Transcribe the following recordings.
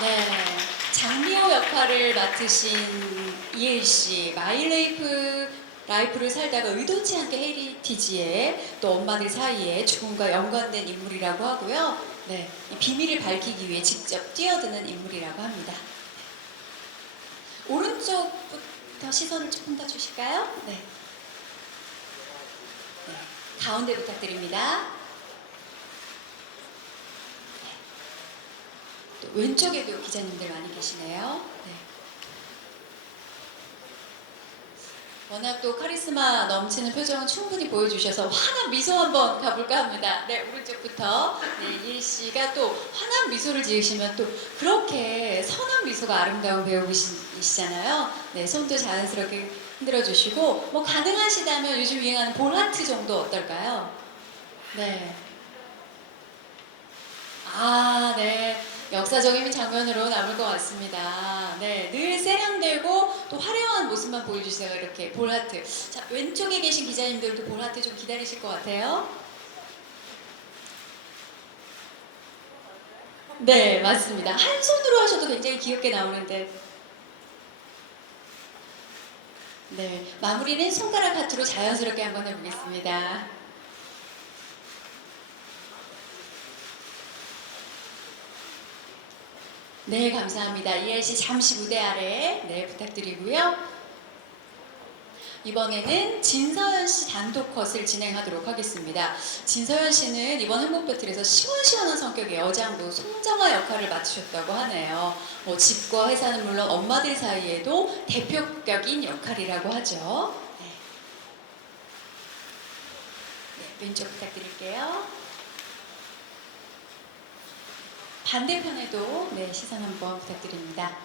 네, 장미호 역할을 맡으신 이엘 씨, 라이프를 살다가 의도치 않게 헤리티지에 또 엄마들 사이에 죽음과 연관된 인물이라고 하고요. 네, 이 비밀을 밝히기 위해 직접 뛰어드는 인물이라고 합니다. 오른쪽부터 시선을 조금 더 주실까요? 네. 네, 가운데 부탁드립니다. 또 왼쪽에도 기자님들 많이 계시네요. 네. 워낙 또 카리스마 넘치는 표정은 충분히 보여주셔서 환한 미소 한번 가볼까 합니다. 네, 오른쪽부터. 네, 이일 씨가 또 환한 미소를 지으시면 또 그렇게 선한 미소가 아름다운 배우이시잖아요. 네, 손도 자연스럽게 흔들어 주시고, 뭐 가능하시다면 요즘 유행하는 볼 하트 정도 어떨까요? 네. 아, 네. 역사적인 장면으로 남을 것 같습니다. 네, 늘 세련되고 또 화려한 모습만 보여주세요. 이렇게 볼하트. 자, 왼쪽에 계신 기자님들도 볼하트 좀 기다리실 것 같아요. 네, 맞습니다. 한 손으로 하셔도 굉장히 귀엽게 나오는데. 네, 마무리는 손가락 하트로 자연스럽게 한번 해보겠습니다. 네, 감사합니다. 이엘 씨 잠시 무대 아래 네, 부탁드리고요. 이번에는 진서연 씨 단독 컷을 진행하도록 하겠습니다. 진서연 씨는 이번 행복 배틀에서 시원시원한 성격의 여장부 송정아 역할을 맡으셨다고 하네요. 뭐 집과 회사는 물론 엄마들 사이에도 대표격인 역할이라고 하죠. 네, 네, 왼쪽 부탁드릴게요. 반대편에도 네, 시선 한번 부탁드립니다.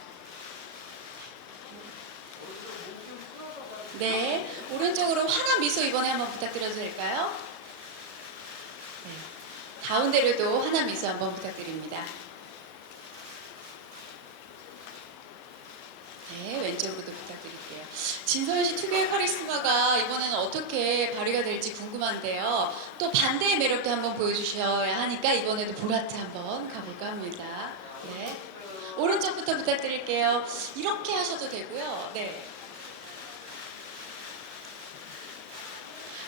네, 오른쪽으로 환한 미소 이번에 한번 부탁드려도 될까요? 네. 가운데로도 환한 미소 한번 부탁드립니다. 네, 왼쪽으로도 부탁드릴게요. 진서연 씨 특유의 카리스마가 이번에는 어떻게 발휘가 될지 궁금한데요. 또 반대의 매력도 한번 보여주셔야 하니까 이번에도 보라트 한번 가볼까 합니다. 네. 오른쪽부터 부탁드릴게요. 이렇게 하셔도 되고요. 네.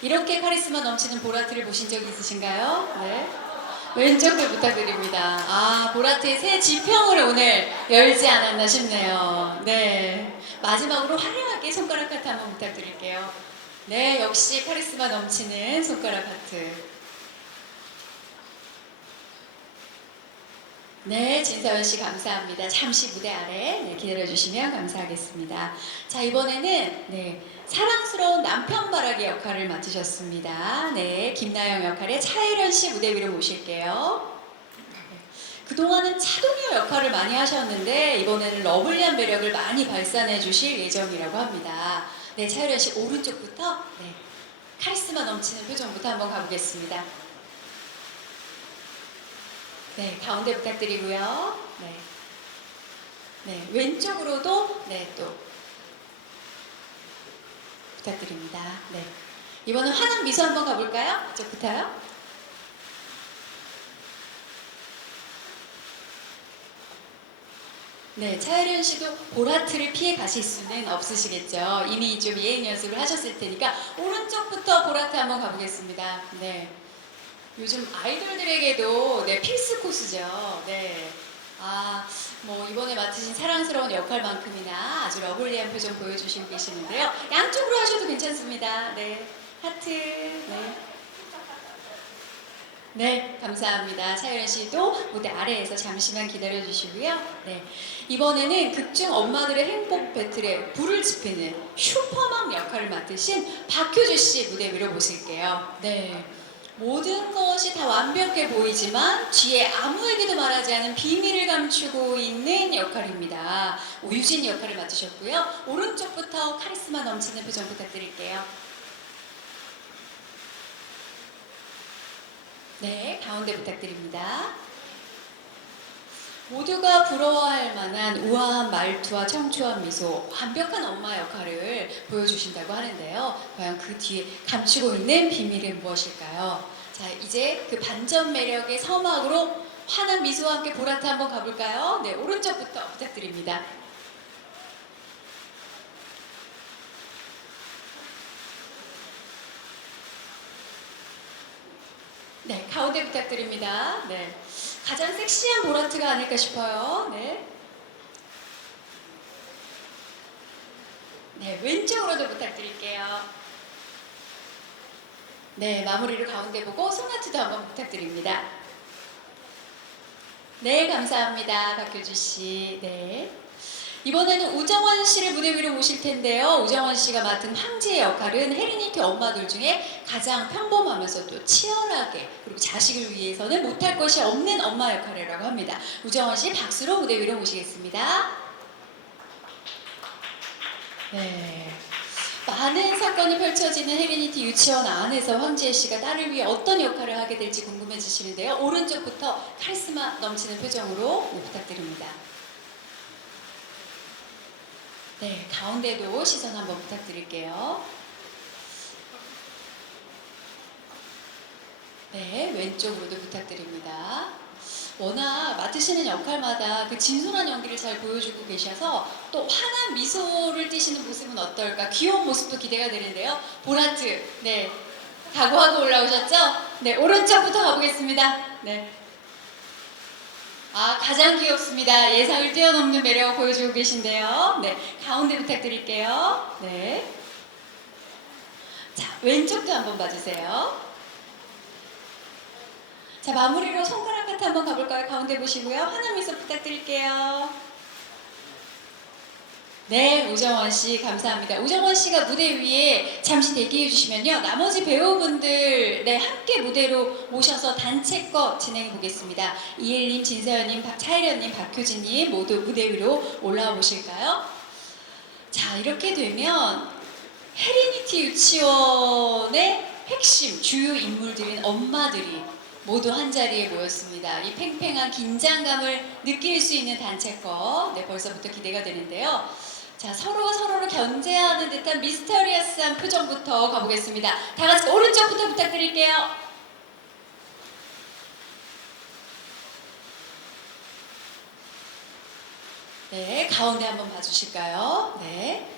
이렇게 카리스마 넘치는 보라트를 보신 적 있으신가요? 네. 왼쪽도 부탁드립니다. 아, 보라트의 새 지평을 오늘 열지 않았나 싶네요. 네. 마지막으로 화려하게 손가락 하트 한번 부탁드릴게요. 네, 역시 카리스마 넘치는 손가락 하트. 네, 진서연 씨 감사합니다. 잠시 무대 아래 네, 기다려주시면 감사하겠습니다. 자, 이번에는 네, 사랑스러운 남편 바라기 역할을 맡으셨습니다. 네, 김나영 역할의 차혜련 씨 무대 위로 모실게요. 그동안은 차동요 역할을 많이 하셨는데 이번에는 러블리한 매력을 많이 발산해 주실 예정이라고 합니다. 네, 차혜련 씨 오른쪽부터 네, 카리스마 넘치는 표정부터 한번 가보겠습니다. 네, 가운데 부탁드리고요. 네, 네, 왼쪽으로도 네, 또 부탁드립니다. 네, 이번엔 환한 미소 한번 가볼까요? 이쪽부터요. 네, 차혜련 씨도 보라트를 피해 가실 수는 없으시겠죠. 이미 좀 예행 연습을 하셨을 테니까 오른쪽부터 보라트 한번 가보겠습니다. 네, 요즘 아이돌들에게도 네, 필수 코스죠. 네. 아, 뭐 이번에 맡으신 사랑스러운 역할만큼이나 아주 러블리한 표정 보여주시고 계시는데요. 양쪽으로 하셔도 괜찮습니다. 네, 하트. 네. 네, 감사합니다. 차유연 씨도 무대 아래에서 잠시만 기다려 주시고요. 네, 이번에는 극중 엄마들의 행복 배틀에 불을 지피는 슈퍼맘 역할을 맡으신 박효주 씨 무대 위로 모실게요. 네, 모든 것이 다 완벽해 보이지만 뒤에 아무에게도 말하지 않은 비밀을 감추고 있는 역할입니다. 오유진 역할을 맡으셨고요. 오른쪽부터 카리스마 넘치는 표정 부탁드릴게요. 네, 가운데 부탁드립니다. 모두가 부러워할 만한 우아한 말투와 청초한 미소, 완벽한 엄마 역할을 보여주신다고 하는데요. 과연 그 뒤에 감추고 있는 비밀은 무엇일까요? 자, 이제 그 반전 매력의 서막으로 환한 미소와 함께 보라트 한번 가볼까요? 네, 오른쪽부터 부탁드립니다. 네, 가운데 부탁드립니다. 네, 가장 섹시한 보라트가 아닐까 싶어요. 네, 네, 왼쪽으로도 부탁드릴게요. 네, 마무리를 가운데 보고 손아트도 한번 부탁드립니다. 네, 감사합니다. 박효주 씨. 네. 이번에는 우정원 씨를 무대 위로 모실 텐데요. 우정원 씨가 맡은 황제의 역할은 헤리니티 엄마들 중에 가장 평범하면서도 치열하게 그리고 자식을 위해서는 못할 것이 없는 엄마 역할이라고 합니다. 우정원 씨 박수로 무대 위로 모시겠습니다. 네. 많은 사건이 펼쳐지는 헤리니티 유치원 안에서 황지혜 씨가 딸을 위해 어떤 역할을 하게 될지 궁금해지시는데요. 오른쪽부터 카리스마 넘치는 표정으로 네, 부탁드립니다. 네, 가운데도 시선 한번 부탁드릴게요. 네, 왼쪽으로도 부탁드립니다. 워낙 맡으시는 역할마다 그 진솔한 연기를 잘 보여주고 계셔서 또 환한 미소를 띠시는 모습은 어떨까? 귀여운 모습도 기대가 되는데요. 보라트, 네, 각오하고 올라오셨죠? 네, 오른쪽부터 가보겠습니다. 네. 아, 가장 귀엽습니다. 예상을 뛰어넘는 매력을 보여주고 계신데요. 네, 가운데 부탁드릴게요. 네. 자, 왼쪽도 한번 봐주세요. 자, 마무리로 손가락 하트 한번 가볼까요? 가운데 보시고요. 환한 미소 부탁드릴게요. 네, 우정원 씨 감사합니다. 우정원 씨가 무대 위에 잠시 대기해 주시면요. 나머지 배우분들 네, 함께 무대로 모셔서 단체껏 진행해 보겠습니다. 이엘님, 진서연님, 차이련님, 박효진님 모두 무대 위로 올라와 보실까요? 자, 이렇게 되면 헤리니티 유치원의 핵심 주요 인물들인 엄마들이 모두 한자리에 모였습니다. 이 팽팽한 긴장감을 느낄 수 있는 단체거 네, 벌써부터 기대가 되는데요. 자, 서로가 서로를 견제하는 듯한 미스터리어스한 표정부터 가보겠습니다. 다 같이 오른쪽부터 부탁드릴게요. 네, 가운데 한번 봐주실까요? 네.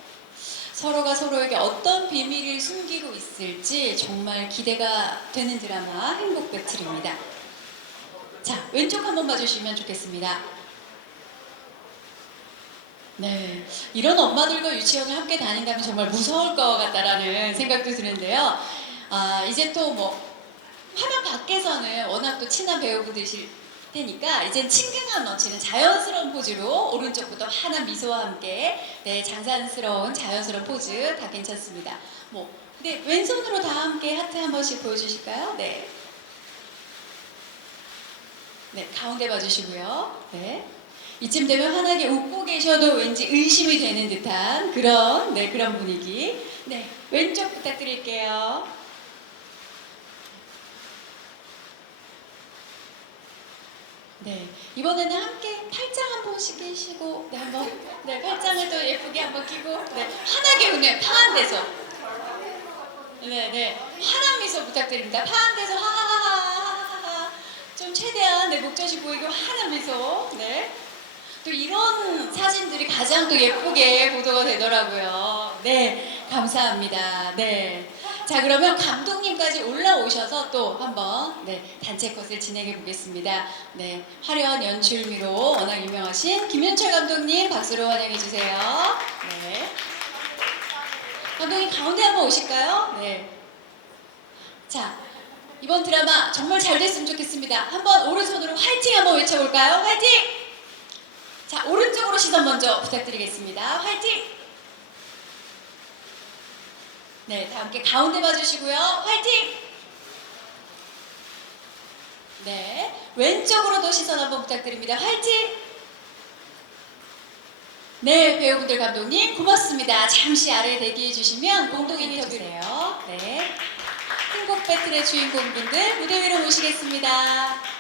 서로가 서로에게 어떤 비밀을 숨기고 있을지 정말 기대가 되는 드라마 행복 배틀입니다. 자, 왼쪽 한번 봐주시면 좋겠습니다. 네, 이런 엄마들과 유치원을 함께 다닌다면 정말 무서울 것 같다라는 생각도 드는데요. 아, 이제 또 뭐 화면 밖에서는 워낙 또 친한 배우분들이실 테니까 이젠 친근감 넘치는 자연스러운 포즈로 오른쪽부터 환한 미소와 함께 네, 장난스러운 자연스러운 포즈 다 괜찮습니다. 뭐, 네, 왼손으로 다 함께 하트 한 번씩 보여주실까요? 네. 네, 가운데 봐주시고요. 네. 이쯤 되면 환하게 웃고 계셔도 왠지 의심이 되는 듯한 그런, 네, 그런 분위기. 네, 왼쪽 부탁드릴게요. 네, 이번에는 함께 팔짱 한 번씩 끼시고, 네, 한번, 네, 팔짱을 또 예쁘게 한번 끼고, 네, 환하게 웃는 파한 데서. 네, 네, 환한 미소 부탁드립니다. 파한 데서 하하하하하하. 좀 최대한 네, 목젖이 보이고 환한 미소. 네. 또 이런 사진들이 가장 또 예쁘게 보도가 되더라고요. 네, 감사합니다. 네. 자, 그러면 감독님까지 올라오셔서 또 한번 네, 단체 컷을 진행해 보겠습니다. 네, 화려한 연출미로 워낙 유명하신 김윤철 감독님 박수로 환영해 주세요. 네. 감독님 가운데 한번 오실까요? 네. 자, 이번 드라마 정말 잘 됐으면 좋겠습니다. 한번 오른손으로 화이팅 한번 외쳐볼까요? 화이팅! 자, 오른쪽으로 시선 먼저 부탁드리겠습니다. 화이팅! 네, 다 함께 가운데 봐주시고요. 화이팅! 네, 왼쪽으로도 시선 한번 부탁드립니다. 화이팅! 네, 배우분들 감독님 고맙습니다. 잠시 아래 대기해 주시면 공동 인터뷰세요. 네, 행복 배틀의 주인공분들 무대 위로 모시겠습니다.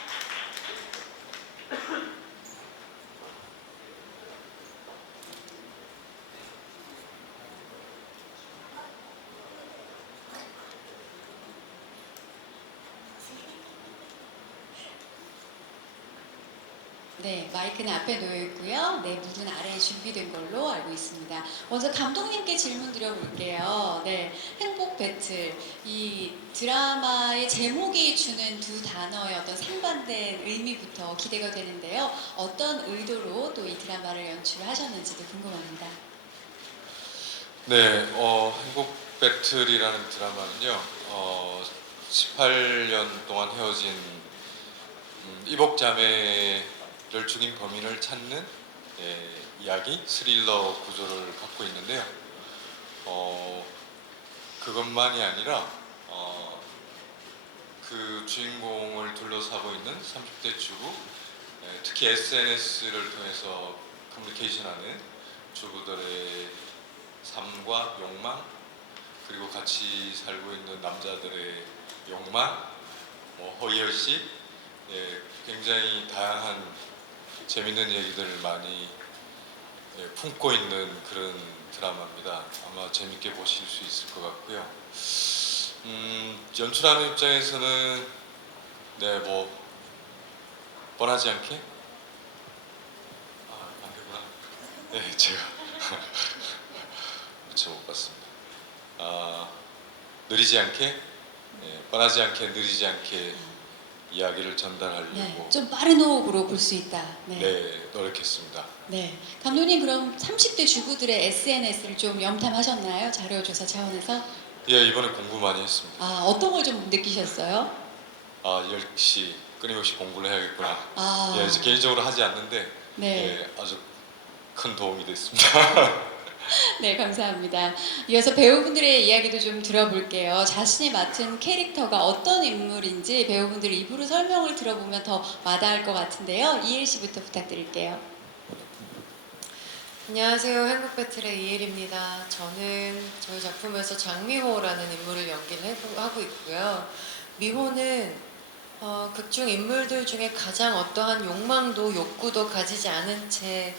네, 마이크는 앞에 놓여 있고요. 네, 묵은 아래에 준비된 걸로 알고 있습니다. 먼저 감독님께 질문 드려볼게요. 네, 행복 배틀. 이 드라마의 제목이 주는 두 단어의 어떤 상반된 의미부터 기대가 되는데요. 어떤 의도로 또 이 드라마를 연출하셨는지도 궁금합니다. 네, 행복 배틀이라는 드라마는요, 18년 동안 헤어진 이복 자매를 죽인 범인을 찾는 이야기, 스릴러 구조를 갖고 있는데요. 그것만이 아니라 그 주인공을 둘러싸고 있는 30대 주부, 특히 SNS를 통해서 커뮤니케이션하는 주부들의 삶과 욕망, 그리고 같이 살고 있는 남자들의 욕망, 허위허식, 굉장히 다양한 재밌는 얘기들을 많이 품고 있는 그런 드라마입니다. 아마 재밌게 보실 수 있을 것 같고요. 연출하는 입장에서는 뻔하지 않게 안 되구나. 네, 제가 그쵸, 못 봤습니다. 느리지 않게, 뻔하지 않게, 느리지 않게 이야기를 전달하려고 네, 좀 빠른 호흡으로 볼 수 있다. 네. 노력했습니다. 네. 감독님 그럼 30대 주부들의 SNS를 좀 염탐하셨나요? 자료조사 차원에서? 이번에 공부 많이 했습니다. 어떤 걸 좀 느끼셨어요? 역시 끊임없이 공부를 해야겠구나. 아, 이제 개인적으로 하지 않는데 네. 아주 큰 도움이 됐습니다. 네, 감사합니다. 이어서 배우분들의 이야기도 좀 들어볼게요. 자신이 맡은 캐릭터가 어떤 인물인지 배우분들 입으로 설명을 들어보면 더 와닿을 것 같은데요. 이일 씨부터 부탁드릴게요. 안녕하세요. 행복배틀의 이엘입니다. 저는 저희 작품에서 장미호라는 인물을 연기를 하고 있고요. 미호는 극중 인물들 중에 가장 어떠한 욕망도 욕구도 가지지 않은 채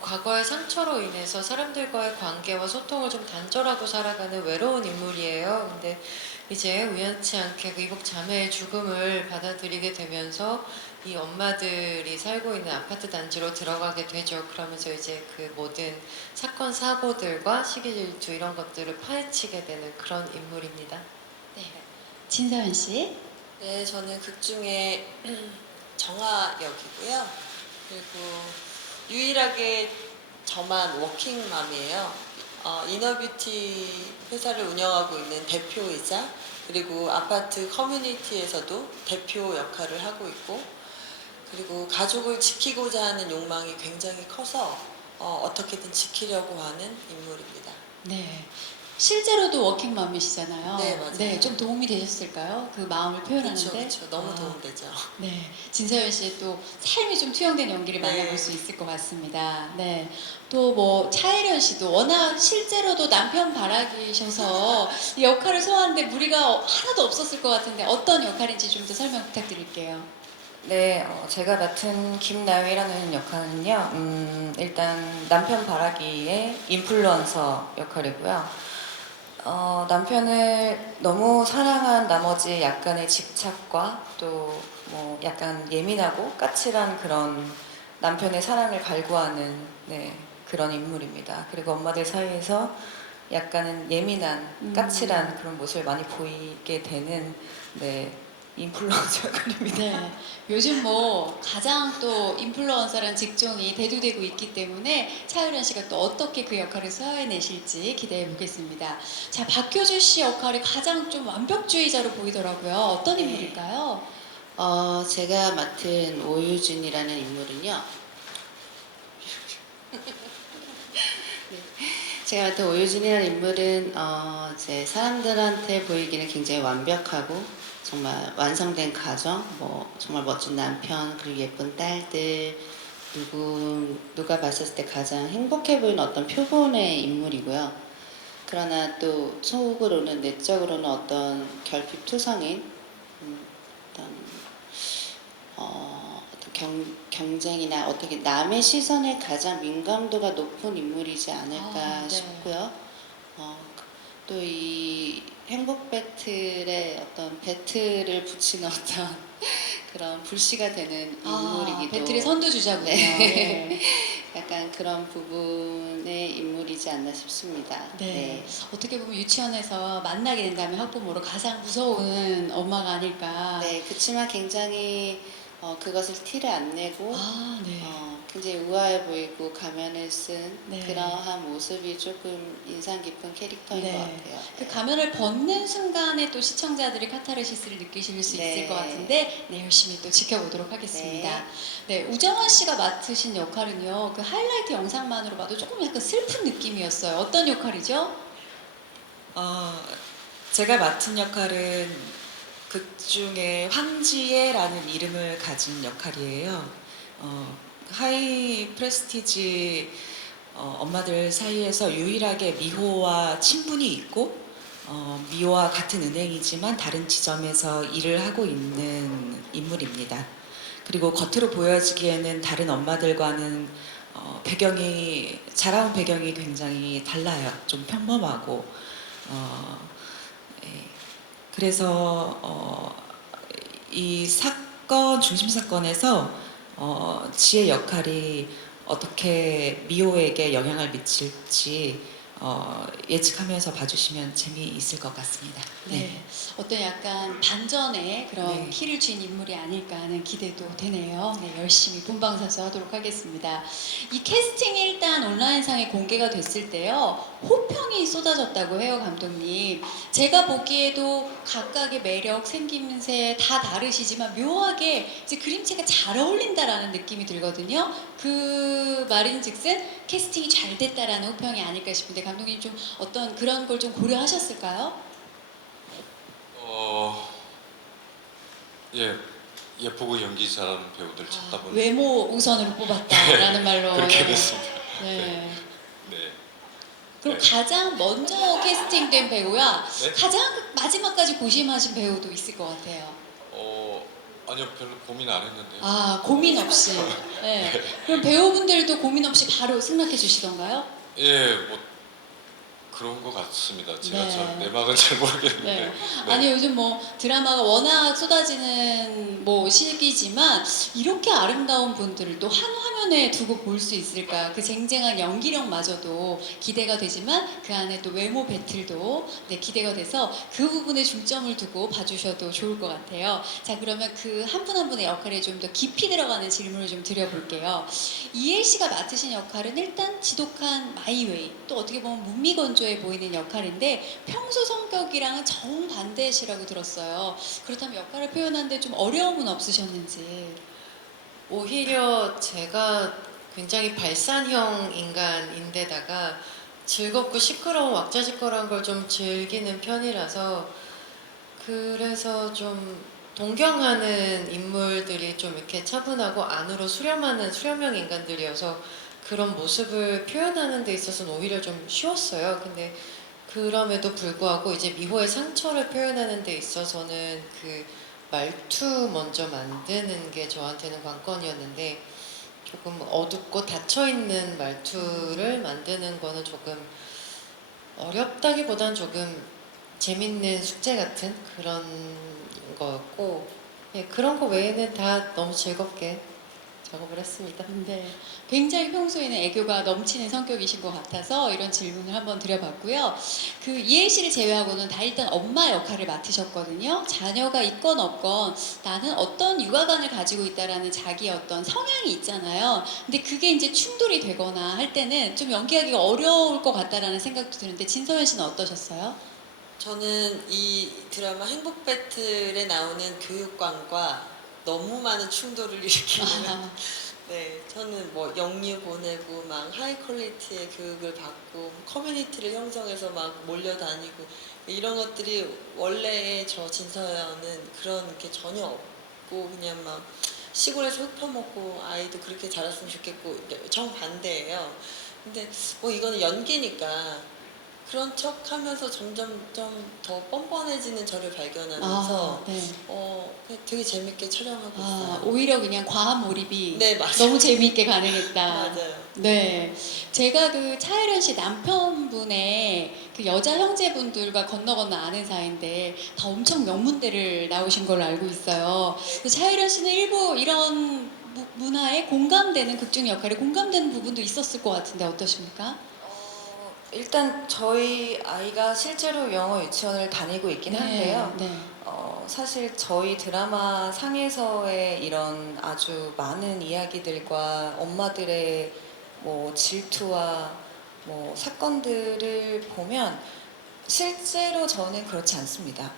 과거의 상처로 인해서 사람들과의 관계와 소통을 좀 단절하고 살아가는 외로운 인물이에요. 근데 이제 우연치 않게 그 이복 자매의 죽음을 받아들이게 되면서 이 엄마들이 살고 있는 아파트 단지로 들어가게 되죠. 그러면서 이제 그 모든 사건 사고들과 시기 질투 이런 것들을 파헤치게 되는 그런 인물입니다. 네. 진서연 씨. 네, 저는 극중에 정아 역이고요. 그리고 유일하게 저만 워킹맘이에요. 이너뷰티 회사를 운영하고 있는 대표이자 그리고 아파트 커뮤니티에서도 대표 역할을 하고 있고 그리고 가족을 지키고자 하는 욕망이 굉장히 커서 어떻게든 지키려고 하는 인물입니다. 네. 실제로도 워킹맘이시잖아요. 네, 맞아요. 네, 좀 도움이 되셨을까요? 그 마음을 표현하는데. 그렇죠. 너무 아, 도움되죠. 네, 진서연 씨의 또 삶이 좀 투영된 연기를 네. 만나볼 수 있을 것 같습니다. 네, 또 뭐 차혜련 씨도 워낙 실제로도 남편 바라기셔서 이 역할을 소화하는데 무리가 하나도 없었을 것 같은데 어떤 역할인지 좀 더 설명 부탁드릴게요. 네, 제가 맡은 김나영이라는 역할은요, 일단 남편 바라기의 인플루언서 역할이고요. 남편을 너무 사랑한 나머지 약간의 집착과 또 뭐 약간 예민하고 까칠한 그런 남편의 사랑을 갈구하는 그런 인물입니다. 그리고 엄마들 사이에서 약간은 예민한 까칠한 그런 모습을 많이 보이게 되는 인플루언서 역할입니다. 네, 요즘 뭐 가장 또 인플루언서라는 직종이 대두되고 있기 때문에 차유란 씨가 또 어떻게 그 역할을 소화해내실지 기대해 보겠습니다. 자, 박효준 씨 역할이 가장 좀 완벽주의자로 보이더라고요. 어떤 네. 인물일까요? 제가 맡은 오유진이라는 인물은요. 네. 제가 맡은 오유진이라는 인물은 이제 사람들한테 보이기는 굉장히 완벽하고 정말 완성된 가정, 뭐 정말 멋진 남편 그리고 예쁜 딸들 누가 봤을 때 가장 행복해 보이는 어떤 표본의 인물이고요. 그러나 또 속으로는 내적으로는 어떤 결핍투성인 어떤 경쟁이나 어떻게 남의 시선에 가장 민감도가 높은 인물이지 않을까 네. 싶고요. 또 이 행복 배틀에 어떤 배틀을 붙이는 어떤 그런 불씨가 되는 아, 인물이기도 배틀의 선두주자군요. 네. 네. 약간 그런 부분의 인물이지 않나 싶습니다. 네. 어떻게 보면 유치원에서 만나게 된다면 학부모로 가장 무서운 엄마가 아닐까. 네, 그렇지만 굉장히 그것을 티를 안 내고 아, 네. 굉장히 우아해 보이고 가면을 쓴 네. 그러한 모습이 조금 인상 깊은 캐릭터인 네. 것 같아요. 그 가면을 벗는 순간에 또 시청자들이 카타르시스를 느끼실 수 네. 있을 것 같은데, 네, 열심히 또 지켜보도록 하겠습니다. 네, 우정원 씨가 맡으신 역할은요, 그 하이라이트 영상만으로 봐도 조금 약간 슬픈 느낌이었어요. 어떤 역할이죠? 제가 맡은 역할은 극 중에 황지혜라는 이름을 가진 역할이에요. 하이 프레스티지 엄마들 사이에서 유일하게 미호와 친분이 있고 미호와 같은 은행이지만 다른 지점에서 일을 하고 있는 인물입니다. 그리고 겉으로 보여지기에는 다른 엄마들과는 자라온 배경이 굉장히 달라요. 좀 평범하고 예. 그래서 이 사건 중심 사건에서 지혜 역할이 어떻게 미호에게 영향을 미칠지 예측하면서 봐주시면 재미있을 것 같습니다. 네. 어떤 약간 반전의 그런 네. 키를 쥔 인물이 아닐까 하는 기대도 되네요. 네, 열심히 본방사수 하도록 하겠습니다. 이 캐스팅이 일단 온라인상에 공개가 됐을 때요, 호평이 쏟아졌다고 해요, 감독님. 제가 보기에도 각각의 매력, 생김새 다 다르시지만 묘하게 이제 그림체가 잘 어울린다라는 느낌이 들거든요. 그 말인즉슨 캐스팅이 잘 됐다라는 호평이 아닐까 싶은데, 감독님 좀 어떤 그런 걸 좀 고려하셨을까요? 예, 예쁘고 연기 잘하는 배우들 찾다 보니 외모 우선으로 뽑았다라는 말로. 그렇게 네. 됐습니다. 네. 네. 그럼 네. 가장 먼저 캐스팅된 배우야, 네? 가장 마지막까지 고심하신 배우도 있을 것 같아요. 아니요, 별로 고민 안 했는데요. 아, 고민 없이. 네. 그럼 배우분들도 고민 없이 바로 승낙해 주시던가요? 예, 뭐 그런 것 같습니다. 제가 네. 저 내막은 잘 모르겠는데. 네. 네. 아니, 요즘 뭐 드라마가 워낙 쏟아지는 뭐 시기지만 이렇게 아름다운 분들을 또 한 화면에 두고 볼 수 있을까, 그 쟁쟁한 연기력마저도 기대가 되지만 그 안에 또 외모 배틀도 네, 기대가 돼서 그 부분에 중점을 두고 봐주셔도 좋을 것 같아요. 자, 그러면 그 한 분 한 분의 역할에 좀 더 깊이 들어가는 질문을 좀 드려볼게요. 이엘 씨가 맡으신 역할은 일단 지독한 마이웨이, 또 어떻게 보면 문미건조해 보이는 역할인데 평소 성격이랑은 정반대시라고 들었어요. 그렇다면 역할을 표현하는데 좀 어려움은 없으셨는지. 오히려 제가 굉장히 발산형 인간인데다가 즐겁고 시끄러운 왁자지껄한 걸 좀 즐기는 편이라서, 그래서 좀 동경하는 인물들이 좀 이렇게 차분하고 안으로 수렴하는 수렴형 인간들이어서 그런 모습을 표현하는 데 있어서는 오히려 좀 쉬웠어요. 근데 그럼에도 불구하고 이제 미호의 상처를 표현하는 데 있어서는 그 말투 먼저 만드는 게 저한테는 관건이었는데, 조금 어둡고 닫혀있는 말투를 만드는 거는 조금 어렵다기보단 조금 재밌는 숙제 같은 그런 거였고, 예, 그런 거 외에는 다 너무 즐겁게 작업을 했습니다. 네, 굉장히 평소에는 애교가 넘치는 성격이신 것 같아서 이런 질문을 한번 드려봤고요. 그 이엘 씨를 제외하고는 다 일단 엄마 역할을 맡으셨거든요. 자녀가 있건 없건 나는 어떤 육아관을 가지고 있다라는 자기 어떤 성향이 있잖아요. 근데 그게 이제 충돌이 되거나 할 때는 좀 연기하기가 어려울 것 같다라는 생각도 드는데, 진서연 씨는 어떠셨어요? 저는 이 드라마 행복 배틀에 나오는 교육관과 너무 많은 충돌을 일으키는 아, 네, 저는 뭐 영유 보내고 막 하이 퀄리티의 교육을 받고 커뮤니티를 형성해서 막 몰려다니고 이런 것들이 원래의 저 진서연은 그런 게 전혀 없고 그냥 막 시골에서 흙퍼먹고 아이도 그렇게 자랐으면 좋겠고 정반대예요. 근데 뭐 이거는 연기니까 그런 척 하면서 점점 좀 더 뻔뻔해지는 저를 발견하면서 네. 되게 재밌게 촬영하고 아, 있어요. 오히려 그냥 과한 몰입이 네, 맞아요. 너무 재미있게 가능했다. 맞아요. 네. 제가 그 차혜련 씨 남편분의 그 여자 형제분들과 건너 아는 사이인데 다 엄청 명문대를 나오신 걸로 알고 있어요. 그래서 차혜련 씨는 일부 이런 문화에 공감되는 극중 역할에 공감되는 부분도 있었을 것 같은데 어떠십니까? 일단 저희 아이가 실제로 영어 유치원을 다니고 있긴 한데요. 네. 사실 저희 드라마 상에서의 이런 아주 많은 이야기들과 엄마들의 뭐 질투와 뭐 사건들을 보면 실제로 저는 그렇지 않습니다.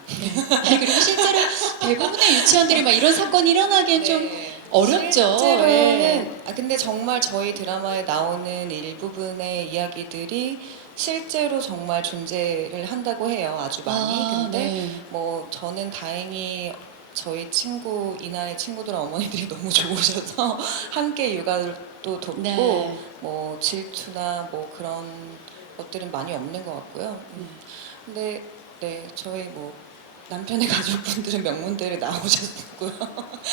아니, 그리고 실제로 대부분의 유치원들이 막 이런 사건이 일어나기엔 좀 어렵죠. 실제로는 예. 근데 정말 저희 드라마에 나오는 일부분의 이야기들이 실제로 정말 존재를 한다고 해요. 아주 많이. 근데 네. 뭐 저는 다행히 저희 친구 이나의 친구들 어머니들이 너무 좋으셔서 함께 육아도 돕고 네. 뭐 질투나 뭐 그런 것들은 많이 없는 것 같고요. 근데 네 저희 뭐 남편의 가족분들은 명문대를 나오셨고요.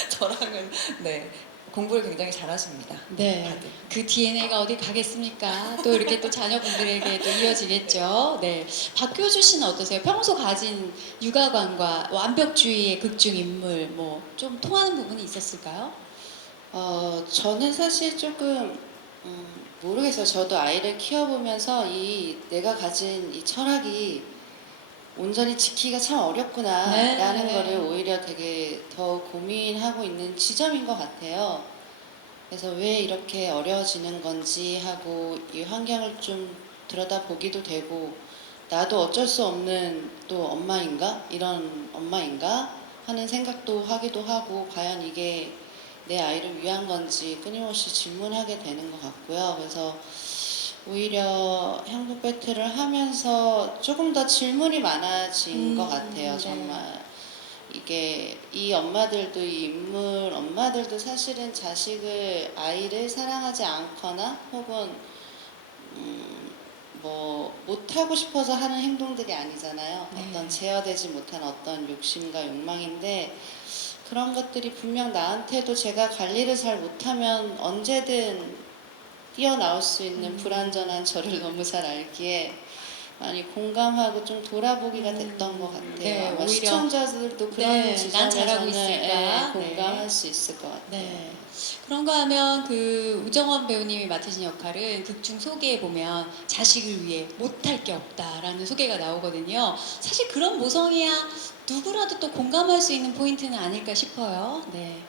저랑은 네 공부를 굉장히 잘하십니다. 네. 다들. 그 DNA가 어디 가겠습니까? 또 이렇게 또 자녀분들에게 또 이어지겠죠. 네. 박효주 씨는 어떠세요? 평소 가진 육아관과 완벽주의의 극중 인물 뭐 좀 통하는 부분이 있었을까요? 저는 사실 조금 모르겠어요. 저도 아이를 키워보면서 내가 가진 이 철학이 온전히 지키기가 참 어렵구나라는 네. 거를 오히려 되게 더 고민하고 있는 지점인 것 같아요. 그래서 왜 이렇게 어려워지는 건지 하고 이 환경을 좀 들여다보기도 되고 나도 어쩔 수 없는 또 엄마인가? 이런 엄마인가? 하는 생각도 하기도 하고 과연 이게 내 아이를 위한 건지 끊임없이 질문하게 되는 것 같고요. 그래서 오히려 행복 배틀을 하면서 조금 더 질문이 많아진 것 같아요. 네. 정말 이게 이 엄마들도 이 인물 엄마들도 사실은 아이를 사랑하지 않거나 혹은 뭐 못하고 싶어서 하는 행동들이 아니잖아요. 네. 어떤 제어되지 못한 어떤 욕심과 욕망인데 그런 것들이 분명 나한테도 제가 관리를 잘 못하면 언제든 뛰어나올 수 있는 불완전한 저를 너무 잘 알기에 많이 공감하고 좀 돌아보기가 됐던 것 같아요. 네, 아마 오히려 시청자들도 그런 네, 난 지점에서는 잘하고 있을까? 공감할 네. 수 있을 것 같아요. 네. 그런가 하면 그 우정원 배우님이 맡으신 역할은 극중 소개에 보면 자식을 위해 못할 게 없다라는 소개가 나오거든요. 사실 그런 모성이야 누구라도 또 공감할 수 있는 포인트는 아닐까 싶어요. 네.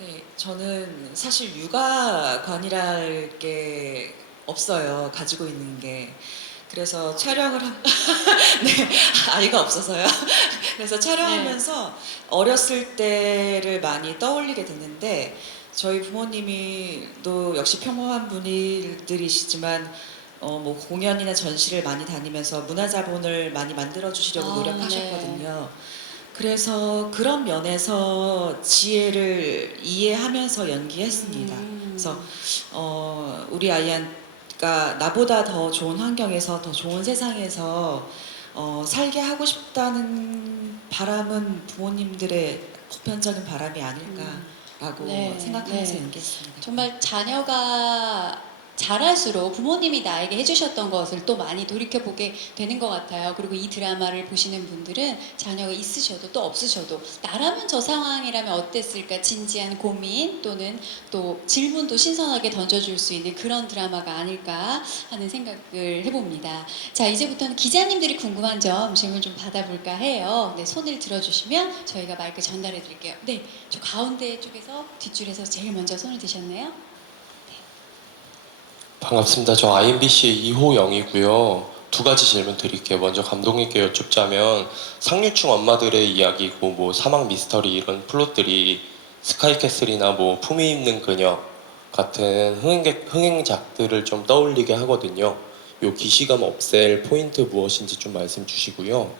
네, 저는 사실 육아관이랄 게 없어요. 가지고 있는 게. 그래서 네, 아이가 없어서요. 그래서 촬영하면서 어렸을 때를 많이 떠올리게 됐는데 저희 부모님이 또 역시 평범한 분들이시지만 뭐 공연이나 전시를 많이 다니면서 문화자본을 많이 만들어 주시려고 아, 노력하셨거든요. 그래서 그런 면에서 지혜를 이해하면서 연기했습니다. 그래서 우리 아이가 나보다 더 좋은 환경에서 더 좋은 세상에서 살게 하고 싶다는 바람은 부모님들의 보편적인 바람이 아닐까라고 네, 생각하면서 네. 연기했습니다. 정말 자녀가 자랄수록 부모님이 나에게 해주셨던 것을 또 많이 돌이켜보게 되는 것 같아요. 그리고 이 드라마를 보시는 분들은 자녀가 있으셔도 또 없으셔도 나라면 저 상황이라면 어땠을까 진지한 고민 또는 또 질문도 신선하게 던져줄 수 있는 그런 드라마가 아닐까 하는 생각을 해봅니다. 자, 이제부터는 기자님들이 궁금한 점 질문 좀 받아볼까 해요. 네, 손을 들어주시면 저희가 마이크 전달해 드릴게요. 네, 저 가운데 쪽에서 뒷줄에서 제일 먼저 손을 드셨네요. 반갑습니다. 저 IMBC의 이호영이고요. 두 가지 질문 드릴게요. 먼저 감독님께 여쭙자면 상류층 엄마들의 이야기고 뭐 사막 미스터리 이런 플롯들이 스카이캐슬이나 뭐 품위 있는 그녀 같은 흥행작들을 좀 떠올리게 하거든요. 요 기시감 없앨 포인트 무엇인지 좀 말씀 주시고요.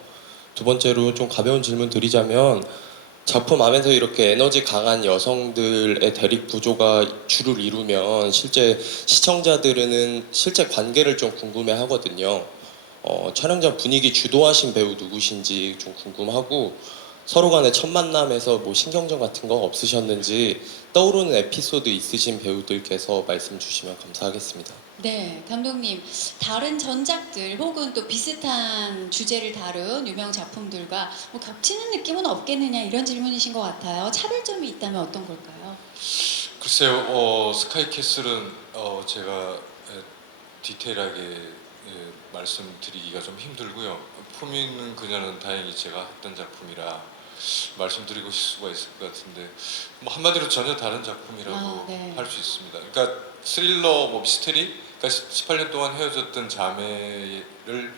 두 번째로 좀 가벼운 질문 드리자면 작품 안에서 이렇게 에너지 강한 여성들의 대립 구조가 주를 이루면 실제 시청자들은 실제 관계를 좀 궁금해 하거든요. 촬영장 분위기 주도하신 배우 누구신지 좀 궁금하고 서로 간의 첫 만남에서 뭐 신경전 같은 거 없으셨는지 떠오르는 에피소드 있으신 배우들께서 말씀 주시면 감사하겠습니다. 네, 감독님, 다른 전작들 혹은 또 비슷한 주제를 다룬 유명 작품들과 뭐 겹치는 느낌은 없겠느냐 이런 질문이신 것 같아요. 차별점이 있다면 어떤 걸까요? 글쎄요, 스카이캐슬은 제가 디테일하게 말씀드리기가 좀 힘들고요. 품위 있는 그녀는 다행히 제가 했던 작품이라 말씀드리고 수가 있을 것 같은데 뭐 한마디로 전혀 다른 작품이라고 네. 할 수 있습니다. 그러니까 스릴러, 뭐 미스테리, 그러니까 18년 동안 헤어졌던 자매를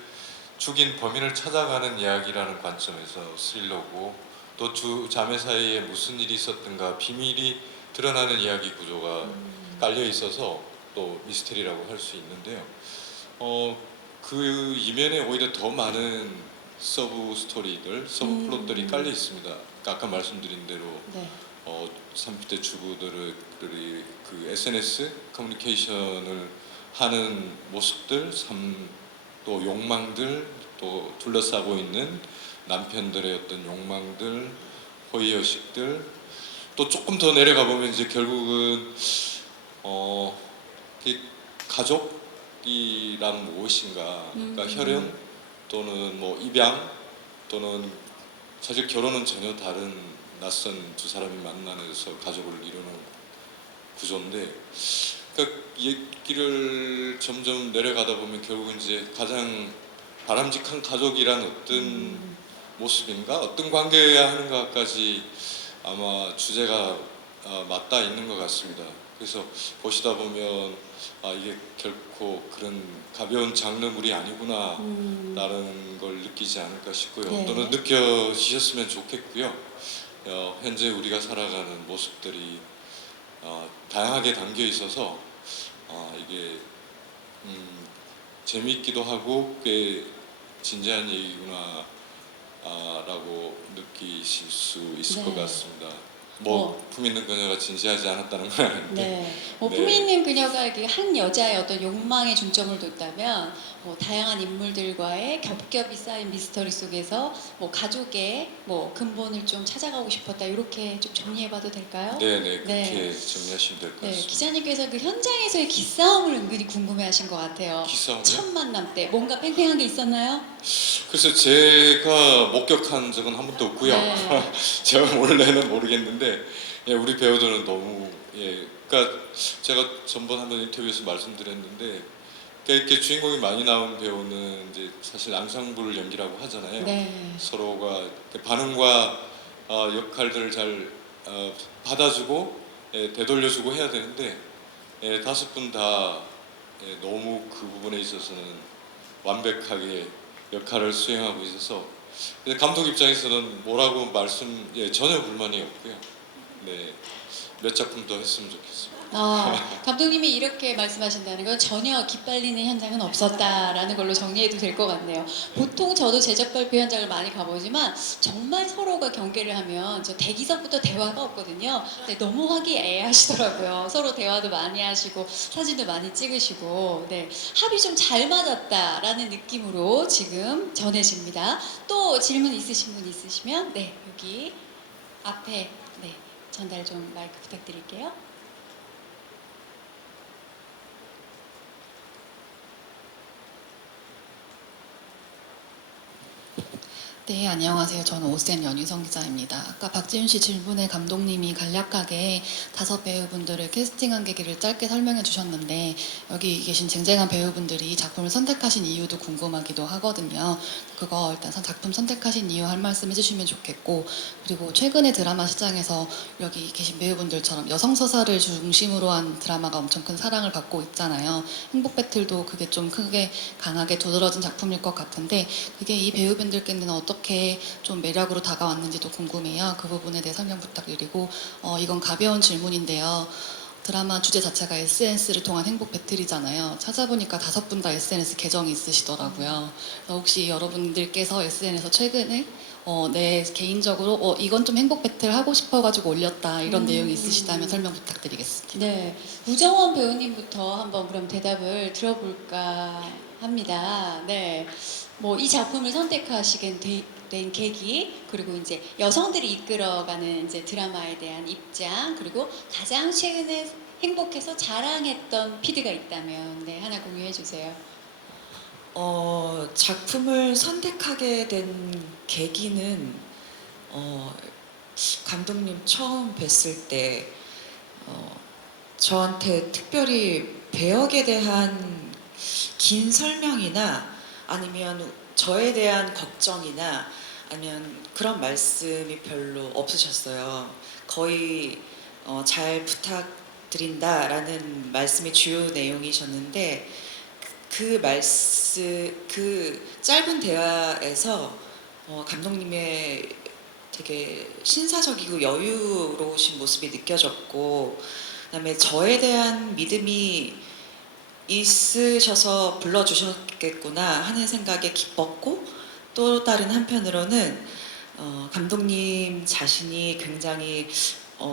죽인 범인을 찾아가는 이야기라는 관점에서 스릴러고 또 두 자매 사이에 무슨 일이 있었던가 비밀이 드러나는 이야기 구조가 깔려 있어서 또 미스테리라고 할 수 있는데요. 그 이면에 오히려 더 많은 서브 스토리들, 서브 플롯들이 깔려 있습니다. 그러니까 아까 말씀드린 대로 네. 30대 주부들의 그 SNS 커뮤니케이션을 하는 모습들, 또 욕망들, 또 둘러싸고 있는 남편들의 어떤 욕망들, 호의의식들, 또 조금 더 내려가 보면 이제 결국은 이 가족이란 무엇인가, 그러니까 혈연 또는 뭐 입양 또는 사실 결혼은 전혀 다른 낯선 두 사람이 만나서 가족을 이루는 구조인데, 그러니까 얘기를 점점 내려가다 보면 결국은 이제 가장 바람직한 가족이란 어떤 모습인가, 어떤 관계여야 하는가까지 아마 주제가 맞닿아 있는 것 같습니다. 그래서 보시다 보면 이게 결코 그런 가벼운 장르물이 아니구나 라는 걸 느끼지 않을까 싶고요. 네. 또는 느껴지셨으면 좋겠고요. 현재 우리가 살아가는 모습들이 다양하게 담겨 있어서 이게 재미있기도 하고 꽤 진지한 얘기구나 라고 느끼실 수 있을 네. 것 같습니다. 뭐 품 있는 그녀가 진지하지 않았다는 건 아닌데 네. 뭐 네. 품위 있는 그녀가 이렇게 한 여자의 어떤 욕망에 중점을 뒀다면 뭐 다양한 인물들과의 겹겹이 쌓인 미스터리 속에서 뭐 가족의 뭐 근본을 좀 찾아가고 싶었다 이렇게 좀 정리해봐도 될까요? 네네 그렇게 네. 정리하시면 될 것 네, 같습니다. 기자님께서 그 현장에서의 기싸움을 은근히 궁금해하신 것 같아요. 기싸움이요? 첫 만남 때 뭔가 팽팽한 게 있었나요? 글쎄 제가 목격한 적은 한 번도 없고요. 네. 제가 원래는 모르겠는데 우리 배우들은 너무 그러니까 제가 전번 한번 인터뷰에서 말씀드렸는데 이렇게 주인공이 많이 나온 배우는 이제 사실 앙상블 연기라고 하잖아요. 네. 서로가 반응과 역할들을 잘 받아주고 되돌려주고 해야 되는데 다섯 분 다 너무 그 부분에 있어서는 완벽하게 역할을 수행하고 있어서 감독 입장에서는 뭐라고 전혀 불만이 없고요. 네, 몇 작품 더 했으면 좋겠습니다. 감독님이 이렇게 말씀하신다는 건 전혀 기빨리는 현장은 없었다라는 걸로 정리해도 될 것 같네요. 보통 저도 제작 발표 현장을 많이 가보지만 정말 서로가 경계를 하면 저 대기석부터 대화가 없거든요. 근데 너무 화기애애하시더라고요. 서로 대화도 많이 하시고 사진도 많이 찍으시고 합이 좀 잘 맞았다라는 느낌으로 지금 전해집니다. 또 질문 있으신 분 있으시면 여기 앞에 전달 좀 마이크 부탁드릴게요. 네, 안녕하세요. 저는 오센 연희성 기자입니다. 아까 박지윤 씨 질문에 감독님이 간략하게 5 배우분들을 캐스팅한 계기를 짧게 설명해 주셨는데 여기 계신 쟁쟁한 배우분들이 작품을 선택하신 이유도 궁금하기도 하거든요. 그거 일단 작품 선택하신 이유 한 말씀 해주시면 좋겠고, 그리고 최근에 드라마 시장에서 여기 계신 배우분들처럼 여성 서사를 중심으로 한 드라마가 엄청 큰 사랑을 받고 있잖아요. 행복 배틀도 그게 좀 크게 강하게 두드러진 작품일 것 같은데 그게 이 배우분들께는 어떻게 좀 매력으로 다가왔는지도 궁금해요. 그 부분에 대해 설명 부탁드리고 이건 가벼운 질문인데요. 드라마 주제 자체가 SNS를 통한 행복 배틀이잖아요. 찾아보니까 5분 다 SNS 계정이 있으시더라고요. 혹시 여러분들께서 SNS에서 최근에 내 개인적으로 이건 좀 행복 배틀 하고 싶어가지고 올렸다 이런 내용이 있으시다면 설명 부탁드리겠습니다. 네, 우정원 배우님부터 한번 그럼 대답을 들어볼까 합니다. 네, 뭐 이 작품을 선택하시게 된 계기, 그리고 이제 여성들이 이끌어가는 이제 드라마에 대한 입장, 그리고 가장 최근에 행복해서 자랑했던 피드가 있다면 네, 하나 공유해 주세요. 작품을 선택하게 된 계기는 감독님 처음 뵀을 때 저한테 특별히 배역에 대한 긴 설명이나 아니면 저에 대한 걱정이나 아니면 그런 말씀이 별로 없으셨어요. 거의 잘 부탁드린다라는 말씀이 주요 내용이셨는데 그 짧은 대화에서 감독님의 되게 신사적이고 여유로우신 모습이 느껴졌고, 그다음에 저에 대한 믿음이 있으셔서 불러주셨겠구나 하는 생각에 기뻤고, 또 다른 한편으로는 감독님 자신이 굉장히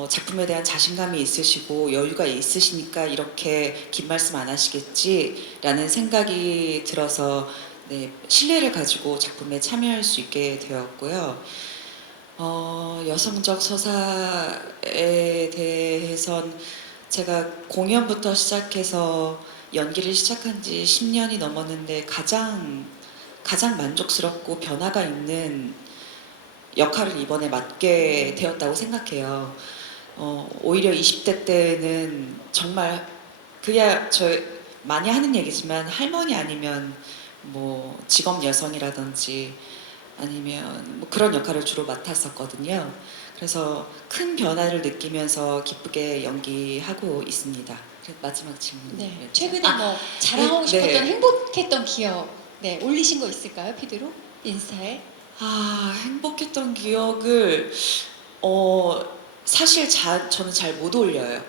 작품에 대한 자신감이 있으시고 여유가 있으시니까 이렇게 긴 말씀 안 하시겠지라는 생각이 들어서 네, 신뢰를 가지고 작품에 참여할 수 있게 되었고요. 여성적 서사에 대해선 제가 공연부터 시작해서 연기를 시작한 지 10년이 넘었는데 가장 만족스럽고 변화가 있는 역할을 이번에 맡게 되었다고 생각해요. 오히려 20대 때는 정말 그야 저 많이 하는 얘기지만 할머니 아니면 뭐 직업 여성이라든지 아니면 뭐 그런 역할을 주로 맡았었거든요. 그래서 큰 변화를 느끼면서 기쁘게 연기하고 있습니다. 마지막 질문. 네, 최근에 뭐 자랑하고 네, 싶었던 네. 행복했던 기억 네, 올리신 거 있을까요, 피드로? 인스타에? 행복했던 기억을 사실 저는 잘 못 올려요.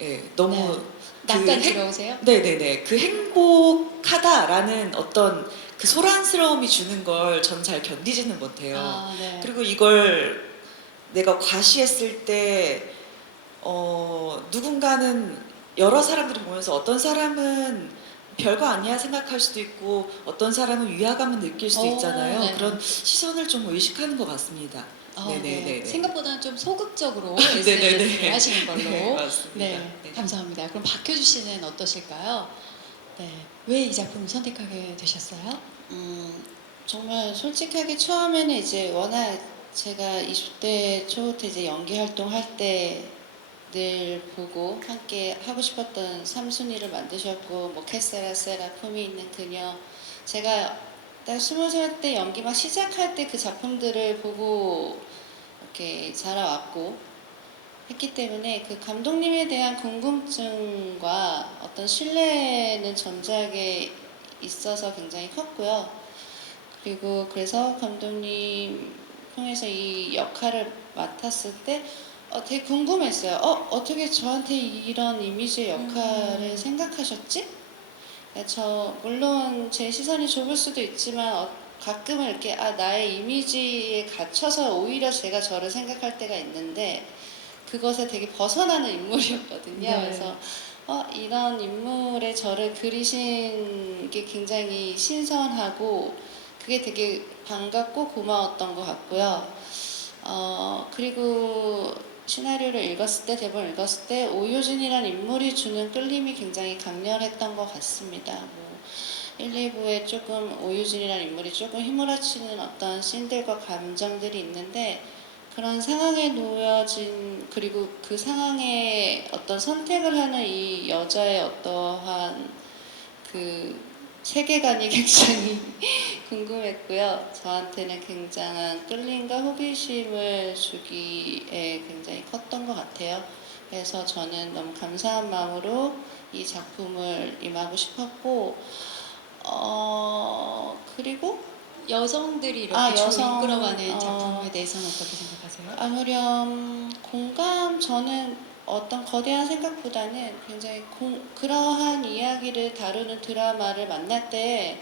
예, 너무 네. 낯간지러우세요? 네네네. 그 행복하다라는 어떤 그 소란스러움이 주는 걸 저는 잘 견디지는 못해요. 네. 그리고 이걸 내가 과시했을 때 누군가는 여러 사람들이 보면서 어떤 사람은 별거 아니야 생각할 수도 있고 어떤 사람은 위화감을 느낄 수도 있잖아요. 네. 그런 시선을 좀 의식하는 것 같습니다. 네. 생각보다는 좀 소극적으로 네네네. SNS를 하시는 걸로. 네, 맞습니다. 네, 네. 감사합니다. 그럼 박효주 씨는 어떠실까요? 네, 왜 이 작품을 선택하게 되셨어요? 정말 솔직하게 처음에는 이제 워낙 제가 20대 초 때 이제 연기 활동할 때 늘 보고 함께 하고 싶었던 삼순이를 만드셨고 뭐 캐세라세라 품이 있는 그녀, 제가 딱 20살 때 연기 막 시작할 때 그 작품들을 보고 이렇게 자라왔고 했기 때문에 그 감독님에 대한 궁금증과 어떤 신뢰는 전작에 있어서 굉장히 컸고요. 그리고 그래서 감독님 통해서 이 역할을 맡았을 때 되게 궁금했어요. 어떻게 저한테 이런 이미지의 역할을 생각하셨지? 물론 제 시선이 좁을 수도 있지만 가끔은 이렇게 나의 이미지에 갇혀서 오히려 제가 저를 생각할 때가 있는데 그것에 되게 벗어나는 인물이었거든요. 네. 그래서 이런 인물의 저를 그리신 게 굉장히 신선하고 그게 되게 반갑고 고마웠던 것 같고요. 그리고 시나리오를 읽었을 때, 대본을 읽었을 때 오효진이라는 인물이 주는 끌림이 굉장히 강렬했던 것 같습니다. 1, 2부에 조금 오효진이라는 인물이 조금 휘몰아치는 어떤 씬들과 감정들이 있는데 그런 상황에 놓여진, 그리고 그 상황에 어떤 선택을 하는 이 여자의 어떠한 그 세계관이 굉장히 궁금했고요. 저한테는 굉장한 끌림과 호기심을 주기에 굉장히 컸던 것 같아요. 그래서 저는 너무 감사한 마음으로 이 작품을 임하고 싶었고, 그리고 여성들이 이렇게 주로 여성, 이끌어가는 작품에 대해서는 어떻게 생각하세요? 아무렴 저는 어떤 거대한 생각보다는 굉장히 그러한 이야기를 다루는 드라마를 만날 때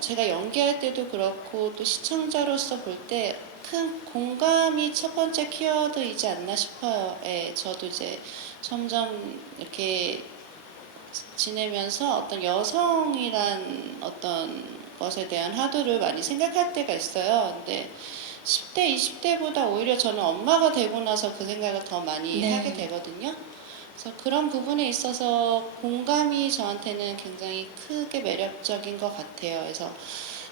제가 연기할 때도 그렇고 또 시청자로서 볼 때 큰 공감이 첫 번째 키워드이지 않나 싶어요. 저도 이제 점점 이렇게 지내면서 어떤 여성이란 어떤 것에 대한 하도를 많이 생각할 때가 있어요. 근데 10대, 20대보다 오히려 저는 엄마가 되고 나서 그 생각을 더 많이 네. 하게 되거든요. 그래서 그런 부분에 있어서 공감이 저한테는 굉장히 크게 매력적인 것 같아요. 그래서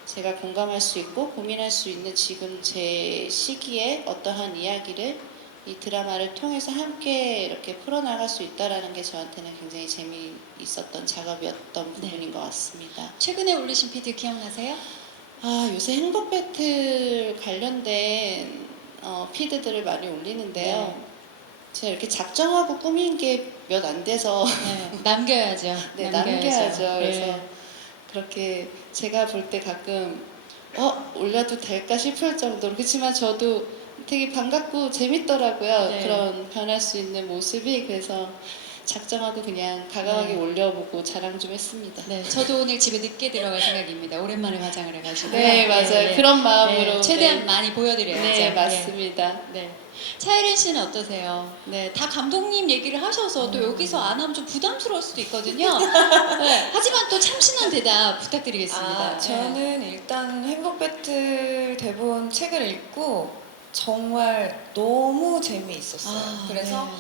제가 공감할 수 있고 고민할 수 있는 지금 제 시기에 어떠한 이야기를 이 드라마를 통해서 함께 이렇게 풀어나갈 수 있다라는 게 저한테는 굉장히 재미있었던 작업이었던 부분인 것 같습니다. 최근에 올리신 피드 기억나세요? 아, 요새 행복 배틀 관련된 피드들을 많이 올리는데요. 네. 제가 이렇게 작정하고 꾸민 게 몇 안 돼서 네, 남겨야죠. 네, 남겨야죠. 그래서 네. 그렇게 제가 볼 때 가끔 올려도 될까 싶을 정도로 그렇지만 저도 되게 반갑고 재밌더라고요. 네. 그런 변할 수 있는 모습이. 그래서 작정하고 그냥 과감하게 네. 올려보고 자랑 좀 했습니다. 네, 저도 오늘 집에 늦게 들어갈 생각입니다. 오랜만에 화장을 해가지고. 네, 맞아요. 그런 마음으로. 최대한 네. 많이 보여드려야죠. 네, 맞습니다. 네. 차혜린 씨는 어떠세요? 네, 다 감독님 얘기를 하셔서 또 여기서 안 하면 좀 부담스러울 수도 있거든요. 네, 하지만 또 참신한 대답 부탁드리겠습니다. 아, 저는 일단 행복 배틀 대본 책을 읽고 정말 너무 재미있었어요. 아, 그래서 네.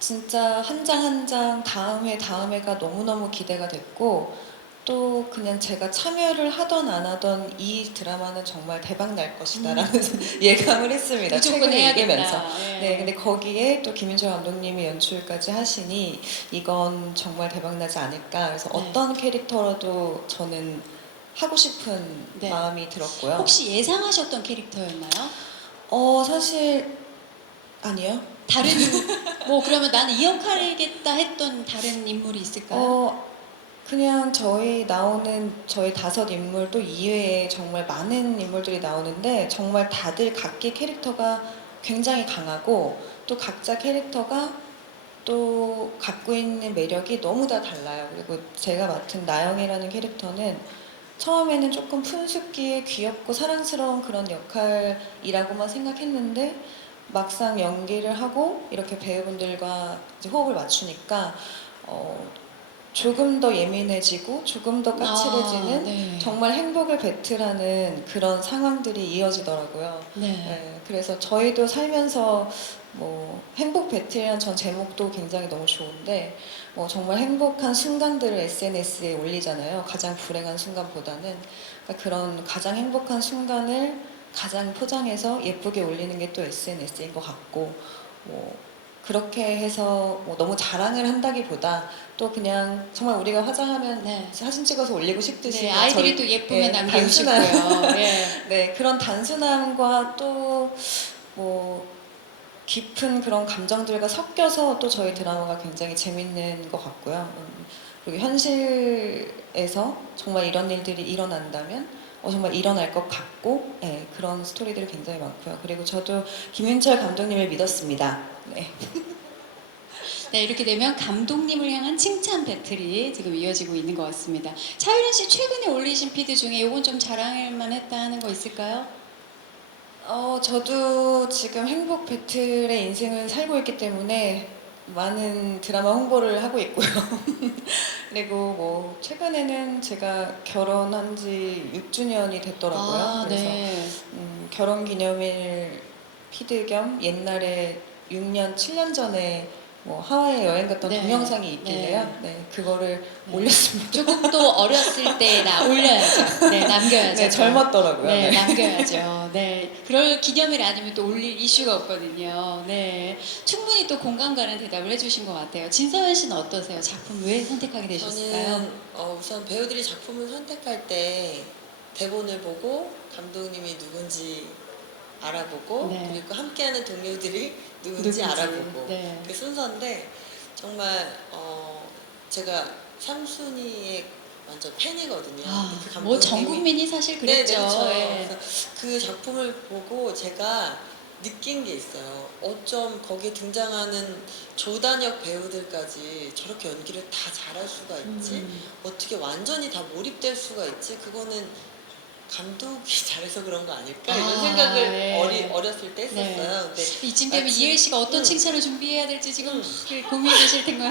진짜 한 장 한 장 다음에가 너무너무 기대가 됐고 또 그냥 제가 참여를 하던 안 하던 이 드라마는 정말 대박 날 것이다라는 예감을 했습니다. 무조건 책을 해야겠다. 읽으면서. 네. 네, 근데 거기에 또 김윤철 감독님이 연출까지 하시니 이건 정말 대박 나지 않을까. 그래서 네. 어떤 캐릭터라도 저는 하고 싶은 네. 마음이 들었고요. 혹시 예상하셨던 캐릭터였나요? 사실 아니요. 다른 뭐 그러면 나는 이 역할이겠다 했던 다른 인물이 있을까요? 그냥 저희 5 인물 또 이외에 정말 많은 인물들이 나오는데 정말 다들 각기 캐릭터가 굉장히 강하고 또 각자 캐릭터가 또 갖고 있는 매력이 너무 다 달라요. 그리고 제가 맡은 나영이라는 캐릭터는 처음에는 조금 푼숙기에 귀엽고 사랑스러운 그런 역할이라고만 생각했는데 막상 연기를 하고 이렇게 배우분들과 이제 호흡을 맞추니까 조금 더 예민해지고 조금 더 까칠해지는 네. 정말 행복을 배틀하는 그런 상황들이 이어지더라고요. 네. 네, 그래서 저희도 살면서 뭐 행복 배틀이라는 전 제목도 굉장히 너무 좋은데 정말 행복한 순간들을 SNS에 올리잖아요. 가장 불행한 순간보다는 그러니까 그런 가장 행복한 순간을 가장 포장해서 예쁘게 올리는 게 또 SNS인 것 같고 그렇게 해서 너무 자랑을 한다기보다 또 그냥 정말 우리가 화장하면 네. 사진 찍어서 올리고 싶듯이 네, 그냥 아이들이 저희- 또 예쁘면 네, 남기고 단순한- 싶고요. 네. 네, 그런 단순함과 또 깊은 그런 감정들과 섞여서 또 저희 드라마가 굉장히 재밌는 것 같고요. 그리고 현실에서 정말 이런 일들이 일어난다면 정말 일어날 것 같고 그런 스토리들이 굉장히 많고요. 그리고 저도 김윤철 감독님을 믿었습니다. 네. 네, 이렇게 되면 감독님을 향한 칭찬 배틀이 지금 이어지고 있는 것 같습니다. 차유린 씨 최근에 올리신 피드 중에 이건 좀 자랑할 만했다 하는 거 있을까요? 저도 지금 행복 배틀의 인생을 살고 있기 때문에 많은 드라마 홍보를 하고 있고요. 그리고 최근에는 제가 결혼한 지 6주년이 됐더라고요. 그래서 네. 결혼 기념일 피드 겸 옛날에 6년, 7년 전에 하와이에 여행 갔던 네. 동영상이 있길래요. 네, 그거를 네. 올렸습니다. 조금 또 어렸을 때 올려야죠. 네, 남겨야죠. 네, 젊었더라고요. 네, 네. 남겨야죠. 네, 그럴 기념일 아니면 또 올릴 이슈가 없거든요. 네, 충분히 또 공감 가는 대답을 해주신 것 같아요. 진서연 씨는 어떠세요? 작품 왜 선택하게 되셨을까요? 저는 우선 배우들이 작품을 선택할 때 대본을 보고 감독님이 누군지 알아보고 네. 그리고 함께하는 동료들이 누군지 알아보고 네. 그 순서인데 정말 제가 삼순이의 완전 팬이거든요. 그 뭐 전 국민이 사실 그랬죠. 네, 그렇죠. 네. 그래서 그 작품을 보고 제가 느낀 게 있어요. 어쩜 거기에 등장하는 조단역 배우들까지 저렇게 연기를 다 잘할 수가 있지? 어떻게 완전히 다 몰입될 수가 있지? 그거는 감독이 잘해서 그런 거 아닐까 아, 이런 생각을 네. 어렸을 때 했었어요. 근데 이쯤 되면 마침- 이엘 씨가 어떤 칭찬을 준비해야 될지 지금 고민되실 텐가.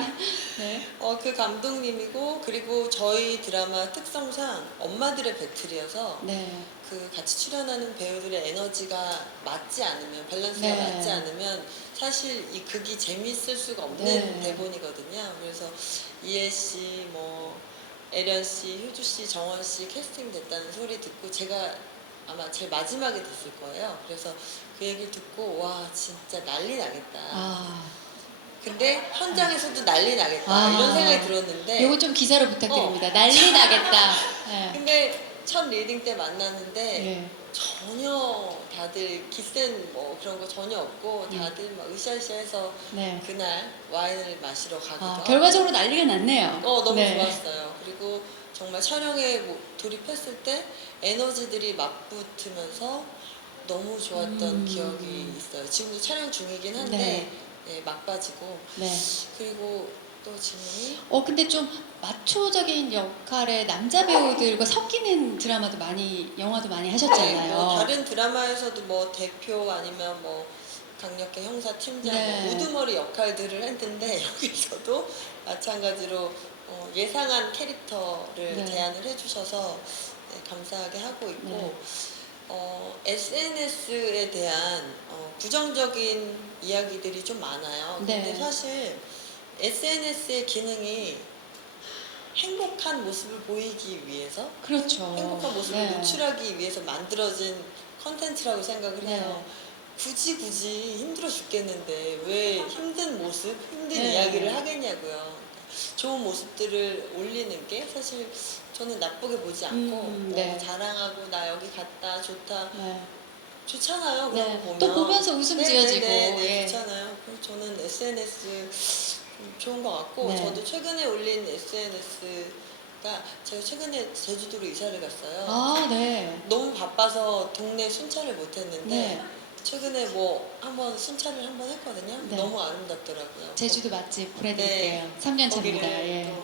네. 그 감독님이고 그리고 저희 드라마 특성상 엄마들의 배틀이어서 네. 그 같이 출연하는 배우들의 에너지가 맞지 않으면 밸런스가 네. 맞지 않으면 사실 이 극이 재밌을 수가 없는 네. 대본이거든요. 그래서 이혜 씨, 뭐 애련 씨, 효주 씨, 정원 씨 캐스팅 됐다는 소리 듣고 제가 아마 제일 마지막에 됐을 거예요. 그래서 그 얘기를 듣고 와 진짜 난리 나겠다. 아, 근데 현장에서도 난리 나겠다 아. 이런 생각이 들었는데 요거 좀 기사로 부탁드립니다. 난리 나겠다. 네. 근데 첫 리딩 때 만났는데 네. 전혀 다들 기센 뭐 그런 거 전혀 없고 다들 막 으쌰으쌰해서 네. 그날 와인을 마시러 가기도 아, 하고 결과적으로 난리가 났네요. 너무 네. 좋았어요. 그리고 정말 촬영에 돌입했을 때 에너지들이 맞붙으면서 너무 좋았던 기억이 있어요. 지금도 촬영 중이긴 한데 네. 네, 막바지고 네. 그리고 또 질문이 근데 좀 마초적인 역할의 남자 배우들과 섞이는 드라마도 많이, 영화도 많이 하셨잖아요. 뭐 다른 드라마에서도 뭐 대표 아니면 뭐 강력계 형사 팀장 네. 뭐 우두머리 역할들을 했는데 여기서도 마찬가지로 예상한 캐릭터를 네. 제안을 해주셔서 네, 감사하게 하고 있고 네. SNS에 대한 부정적인 이야기들이 좀 많아요. 네. 근데 사실 SNS의 기능이 행복한 모습을 보이기 위해서 그렇죠. 행복한 모습을 네. 노출하기 위해서 만들어진 컨텐츠라고 생각을 해요. 굳이 힘들어 죽겠는데 왜 힘든 모습, 힘든 네. 이야기를 하겠냐고요. 좋은 모습들을 올리는 게 사실 저는 나쁘게 보지 않고 네. 자랑하고 나 여기 갔다 좋다 네. 좋잖아요. 그런 네. 거 보면 또 보면서 웃음 지어지고. 네, 예. 좋잖아요. 그래서 저는 SNS 좀 좋은 것 같고 네. 저도 최근에 올린 SNS가 제가 최근에 제주도로 이사를 갔어요. 아, 네. 너무 바빠서 동네 순찰을 못했는데 네. 최근에 뭐 한번 순찰을 한번 했거든요. 네. 너무 아름답더라고요. 제주도 맛집 보내드릴게요. 3년 거기를 차입니다. 예. 또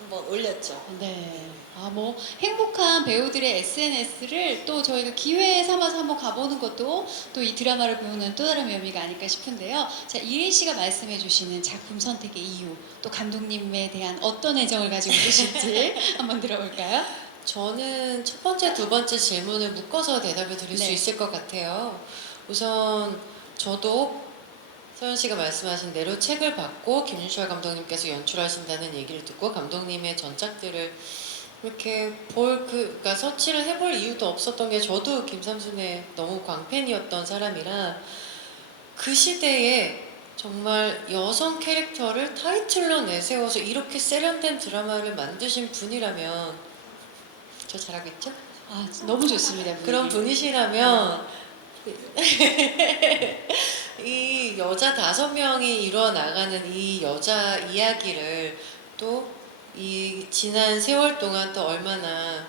한번 올렸죠. 네. 뭐 행복한 배우들의 SNS를 또 저희가 기회 삼아서 한번 가보는 것도 또 이 드라마를 보는 또 다른 묘미가 아닐까 싶은데요. 자, 이혜 씨가 말씀해주시는 작품 선택의 이유, 또 감독님에 대한 어떤 애정을 가지고 계실지 한번 들어볼까요? 저는 첫 번째, 두 번째 질문을 묶어서 대답을 드릴 수 네. 있을 것 같아요. 우선 저도 서현 씨가 말씀하신 대로 책을 받고 김윤철 감독님께서 연출하신다는 얘기를 듣고 감독님의 전작들을 이렇게 그러니까 서치를 해볼 이유도 없었던 게 저도 김삼순의 너무 광팬이었던 사람이라 그 시대에 정말 여성 캐릭터를 타이틀로 내세워서 이렇게 세련된 드라마를 만드신 분이라면 저 잘하겠죠? 아, 너무 좋습니다. 분위기. 그런 분이시라면 이 여자 5명이 이뤄나가는 이 여자 이야기를 또 이 지난 세월 동안 또 얼마나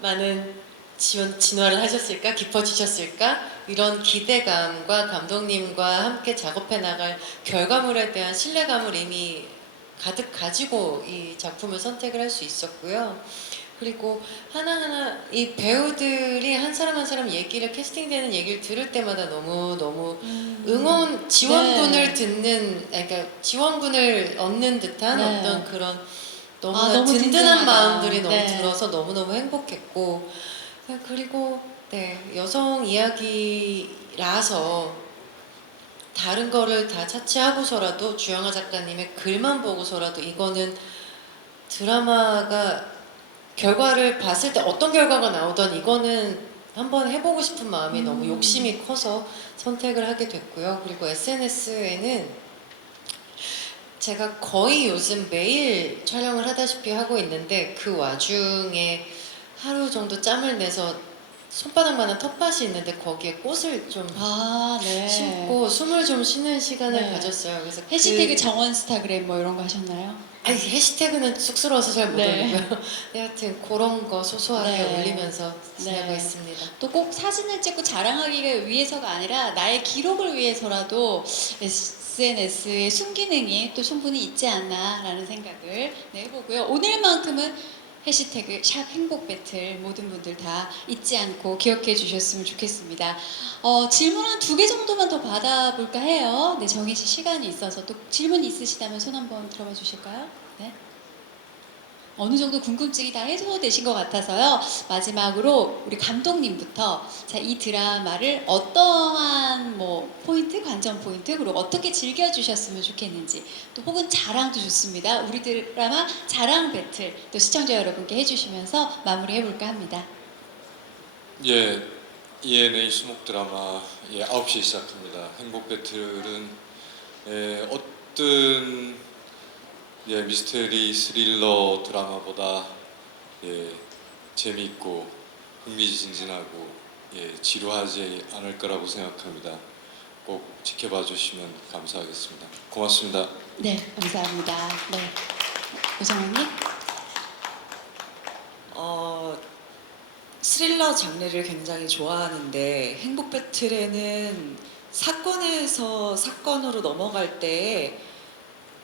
많은 진화를 하셨을까, 깊어지셨을까, 이런 기대감과 감독님과 함께 작업해 나갈 결과물에 대한 신뢰감을 이미 가득 가지고 이 작품을 선택을 할 수 있었고요. 그리고 하나하나 이 배우들이 한 사람 한 사람 얘기를, 캐스팅되는 얘기를 들을 때마다 너무 지원군을 네. 듣는, 그러니까 지원군을 얻는 듯한 네. 어떤 그런 너무나 너무 든든한 든든하다. 마음들이 너무 네. 들어서 너무너무 행복했고, 그리고 여성 이야기라서 다른 거를 다 차치하고서라도 주영아 작가님의 글만 보고서라도 이거는 드라마가 결과를 봤을 때 어떤 결과가 나오던 이거는 한번 해보고 싶은 마음이 너무 욕심이 커서 선택을 하게 됐고요. 그리고 SNS에는 제가 거의 요즘 매일 촬영을 하다시피 하고 있는데 그 와중에 하루 정도 짬을 내서 손바닥만한 텃밭이 있는데 거기에 꽃을 좀 네. 심고 숨을 좀 쉬는 시간을 네. 가졌어요. 그래서 해시태그 정원 스타그램 뭐 이런 거 하셨나요? 아니, 해시태그는 쑥스러워서 잘 못 네. 올리고요. 하여튼 그런 거 소소하게 네. 올리면서 지내고 네. 있습니다. 또 꼭 사진을 찍고 자랑하기 위해서가 아니라 나의 기록을 위해서라도 SNS의 순기능이 또 충분히 있지 않나라는 생각을 해보고요. 오늘만큼은 해시태그 샵 행복배틀 모든 분들 다 잊지 않고 기억해 주셨으면 좋겠습니다. 질문 한 2개 정도만 더 받아볼까 해요. 네, 정해진 시간이 있어서 또 질문 있으시다면 손 한번 들어봐 주실까요? 네. 어느 정도 궁금증이 다 해소되신 것 같아서요. 마지막으로 우리 감독님부터 자, 이 드라마를 어떠한 뭐 포인트, 관전 포인트, 그리고 어떻게 즐겨주셨으면 좋겠는지, 또 혹은 자랑도 좋습니다. 우리 드라마 자랑 배틀 또 시청자 여러분께 해주시면서 마무리해볼까 합니다. 예, ENA 수목 드라마 9시에 시작합니다. 행복 배틀은 어떤 미스테리 스릴러 드라마보다 재미있고 흥미진진하고 지루하지 않을 거라고 생각합니다. 꼭 지켜봐 주시면 감사하겠습니다. 고맙습니다. 네, 감사합니다. 네, 오정훈님. 스릴러 장르를 굉장히 좋아하는데 행복 배틀에는 사건에서 사건으로 넘어갈 때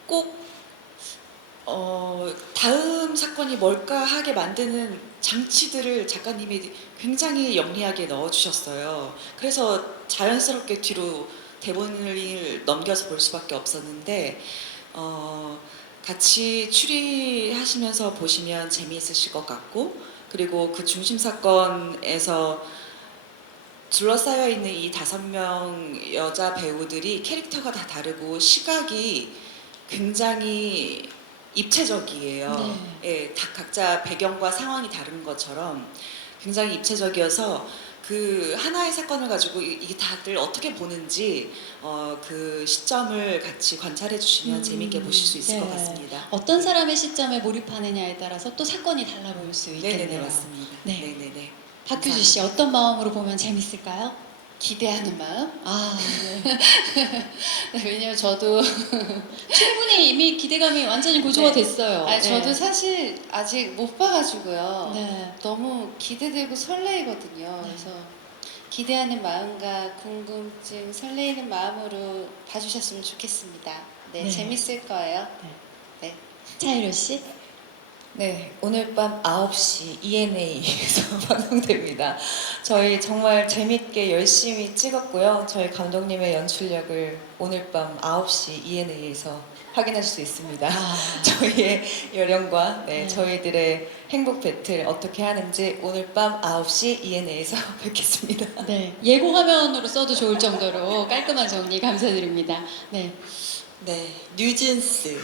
꼭 다음 사건이 뭘까 하게 만드는 장치들을 작가님이 굉장히 영리하게 넣어주셨어요. 그래서 자연스럽게 뒤로 대본을 넘겨서 볼 수밖에 없었는데 같이 추리하시면서 보시면 재미있으실 것 같고, 그리고 그 중심 사건에서 둘러싸여 있는 이 5명 여자 배우들이 캐릭터가 다 다르고 시각이 굉장히 입체적이에요. 예, 다 각자 배경과 상황이 다른 것처럼 굉장히 입체적이어서 그 하나의 사건을 가지고 이게 다들 어떻게 보는지 그 시점을 같이 관찰해 주시면 재미있게 보실 수 있을 것 같습니다. 어떤 사람의 시점에 몰입하느냐에 따라서 또 사건이 달라 보일 수 있겠네요. 네네네, 맞습니다. 네. 네네네. 박규주 씨, 어떤 마음으로 보면 재밌을까요? 기대하는 마음? 아, 네. 왜냐면 저도 충분히 이미 기대감이 완전히 고조가 네. 됐어요. 아니, 저도 네. 사실 아직 못 봐가지고요. 네. 너무 기대되고 설레이거든요. 그래서 기대하는 마음과 궁금증, 설레이는 마음으로 봐주셨으면 좋겠습니다. 네, 네. 재밌을 거예요. 차이로 씨. 네, 오늘 밤 9시 ENA에서 방송됩니다. 저희 정말 재밌게 열심히 찍었고요. 저희 감독님의 연출력을 오늘 밤 9시 ENA에서 확인하실 수 있습니다. 저희의 요령과 저희들의 행복 배틀 어떻게 하는지 오늘 밤 9시 ENA에서 뵙겠습니다. 네, 예고 화면으로 써도 좋을 정도로 깔끔한 정리 감사드립니다. 네. 네, 뉴진스,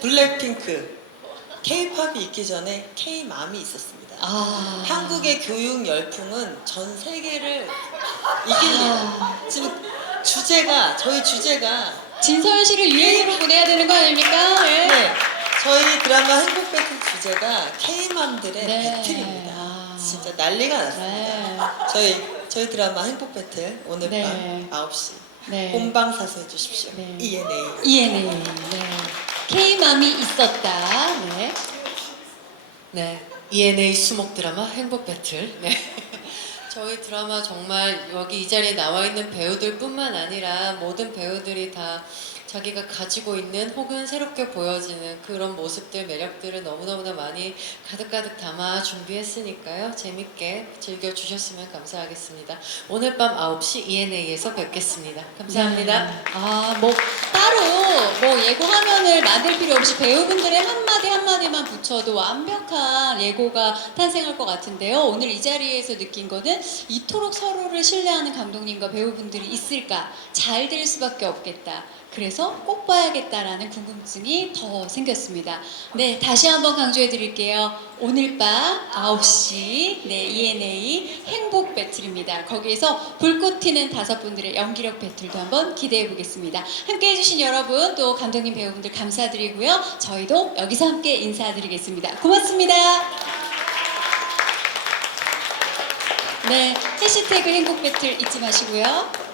블랙핑크, K-팝이 있기 전에 K-맘이 있었습니다. 한국의 교육 열풍은 전 세계를 이깁니다. 지금 저희 주제가 진서연 씨를 유행으로 보내야 되는 거 아닙니까? 네. 네, 저희 드라마 행복 배틀 주제가 K-맘들의 네. 배틀입니다. 진짜 난리가 났습니다. 네. 저희 드라마 행복 배틀 오늘 네. 밤 9시 네. 본방사수 해주십시오. 네. ENA. ENA. 네. K맘이 있었다. 네. 네, ENA 수목 드라마 행복 배틀. 네. 저희 드라마 정말 여기 이 자리에 나와 있는 배우들뿐만 아니라 모든 배우들이 다 자기가 가지고 있는 혹은 새롭게 보여지는 그런 모습들, 매력들을 너무너무나 많이 가득가득 담아 준비했으니까요. 재밌게 즐겨주셨으면 감사하겠습니다. 오늘 밤 9시 ENA에서 뵙겠습니다. 감사합니다. 네. 뭐 따로 뭐 예고 화면을 만들 필요 없이 배우분들의 한마디 한마디만 붙여도 완벽한 예고가 탄생할 것 같은데요. 오늘 이 자리에서 느낀 거는 이토록 서로를 신뢰하는 감독님과 배우분들이 있을까? 잘 될 수밖에 없겠다. 그래서 꼭 봐야겠다라는 궁금증이 더 생겼습니다. 네, 다시 한번 강조해 드릴게요. 오늘 밤 9시 ENA 행복 배틀입니다. 거기에서 불꽃 튀는 5분들의 연기력 배틀도 한번 기대해 보겠습니다. 함께 해주신 여러분, 또 감독님 배우분들 감사드리고요. 저희도 여기서 함께 인사드리겠습니다. 고맙습니다. 네, 해시태그 행복 배틀 잊지 마시고요.